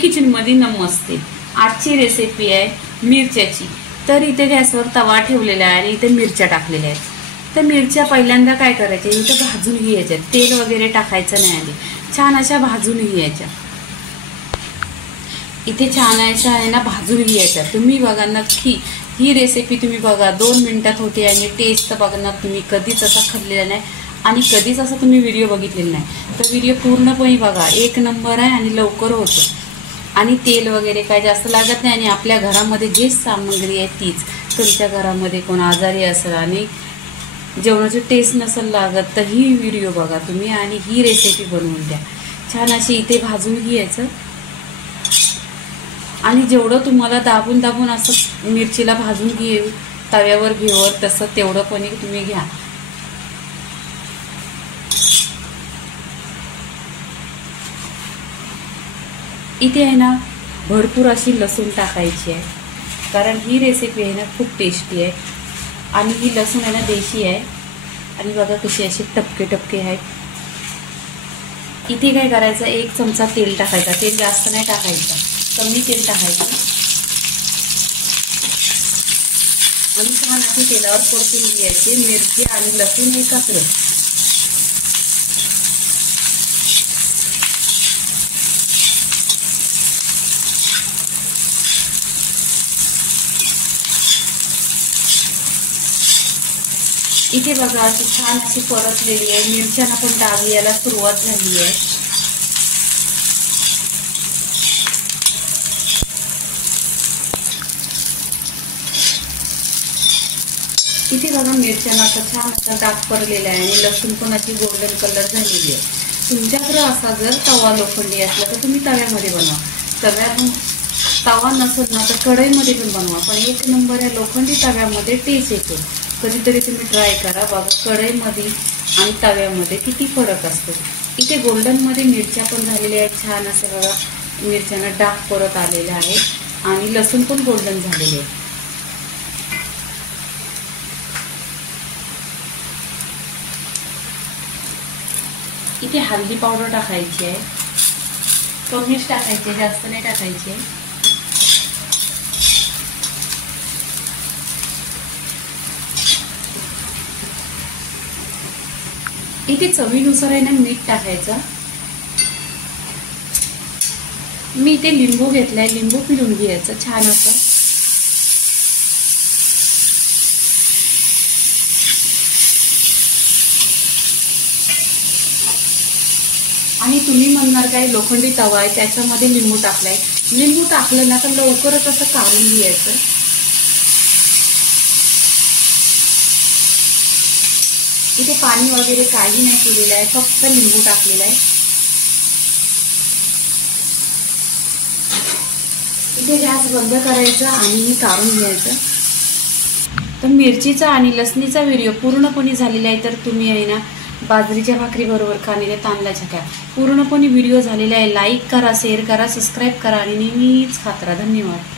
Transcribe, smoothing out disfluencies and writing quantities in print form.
Kitchen मध्ये नमस्ते। आजची recipe आहे मिरच्याची। तर इथे गॅसवर तवा ठेवलेला आहे आणि इथे मिरच्या टाकलेल्या आहेत। तर मिरच्या पहिल्यांदा काय करायच्या, इथे भाजून घ्यायच्या, तेल वगैरे टाकायचं नाही आधी, छान अशा भाजून घ्यायच्या। इथे छान अशा आहे ना भाजून घ्यायच्या। तुम्ही बघा नक्की ही रेसिपी तुम्ही बघा 2 मिनिटात होते आणि टेस्ट बघणार तुम्ही कधीच असा खाल्लेला नाही आणि कधीच असा तुम्ही व्हिडिओ बघितलेला नाही। तर व्हिडिओ पूर्णपणे बघा, एक नंबर आहे आणि लवकर होतो आणि तेल वगैरे काय जास्त लागत नाही आणि आपल्या घरामध्ये जी सामग्री आहे तीच। तुमच्या घरामध्ये कोण आजारी असेल आणि जेवणाची टेस्ट नसेल लागत तर ही व्हिडिओ बघा तुम्ही आणि ही रेसिपी बनवून द्या। छान अशी इथे भाजून घ्यायचं आणि जेवढं तुम्हाला दाबून दाबून असं मिरचीला भाजून घेऊ तव्यावर घेवर तसं तेवढं पण तुम्ही घ्या। इथे आहे ना भरपूर अशी लसूण टाकायची आहे, कारण ही रेसिपी आहे ना खूप टेस्टी आहे आणि ही लसूण आहे ना देशी आहे आणि बघा कशी अशी टपके टपके आहेत। इथे काय करायचं, 1 चमचा तेल टाकायचा, तेल जास्त नाही टाकायचं, कमी तेल टाकायचं आणि छान अशी तेलावर परतून घ्यायची मिरची आणि लसूण एकत्र। इथे बघा अशी छान अशी परतलेली आहे, मिरच्यांना पण डाग यायला सुरुवात झाली आहे। इथे बघा मिरच्यांना असं छान असा डाग पडलेला आहे आणि लसूण पण अशी गोल्डन कलर झालेली आहे। तुमच्याकडे असा जर तवा लोखंडी असला तर तुम्ही तव्यामध्ये बनवा, तवा नसेल ना तर कढईमध्ये पण बनवा, पण एक नंबर आहे लोखंडी तव्यामध्ये टेस्ट येतो। कधीतरी तुम्ही ट्राय करा बघा, कढईमध्ये आणि तव्यामध्ये किती फरक असतो। इथे गोल्डनमध्ये मिरच्या पण झालेल्या आहेत, छान असं बघा मिरच्यांना डाग परत आलेला आहे आणि लसूण पण गोल्डन झालेले आहे। इथे हळदी पावडर टाकायची आहे, कमीच टाकायची, जास्त नाही टाकायची। इथे चवीनुसार आहे ना मीठ टाकायचं। मी इथे लिंबू घेतलाय, लिंबू पिळून घ्यायचं छान असं। आणि तुम्ही म्हणणार काय लोखंडी तवा आहे त्याच्यामध्ये लिंबू टाकलाय, लिंबू टाकलं ना तर लवकरच असं काढून घ्यायचं। इथे पाणी वगैरे काही नाही केलेलं आहे, फक्त लिंबू टाकलेला आहे। इथे गॅस बंद करायचा आणि काढून घ्यायचं। तर मिरचीचा आणि लसणीचा व्हिडिओ पूर्णपणे झालेला आहे, तर तुम्ही आहे ना बाजरीच्या भाकरी बरोबर खाण्याच्या तांदळाच्या काय पूर्णपणे व्हिडिओ झालेला आहे। लाईक करा, शेअर करा, सबस्क्राईब करा आणि नेहमीच खात राहा। धन्यवाद।